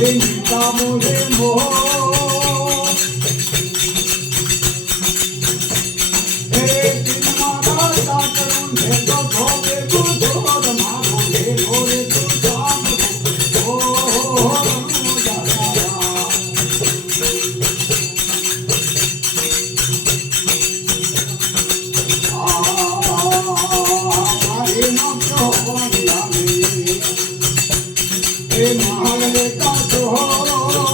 bendita de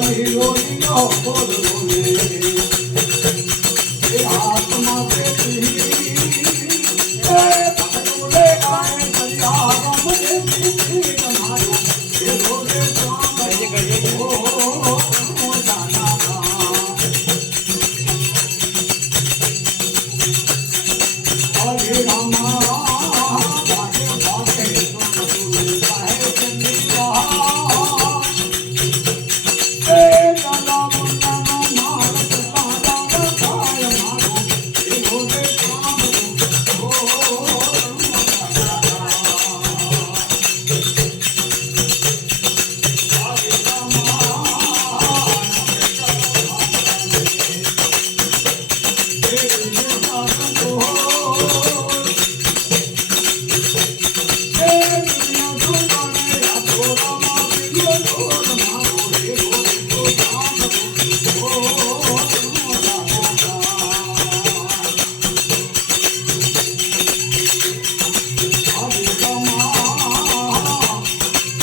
Hare Hare Hare Hare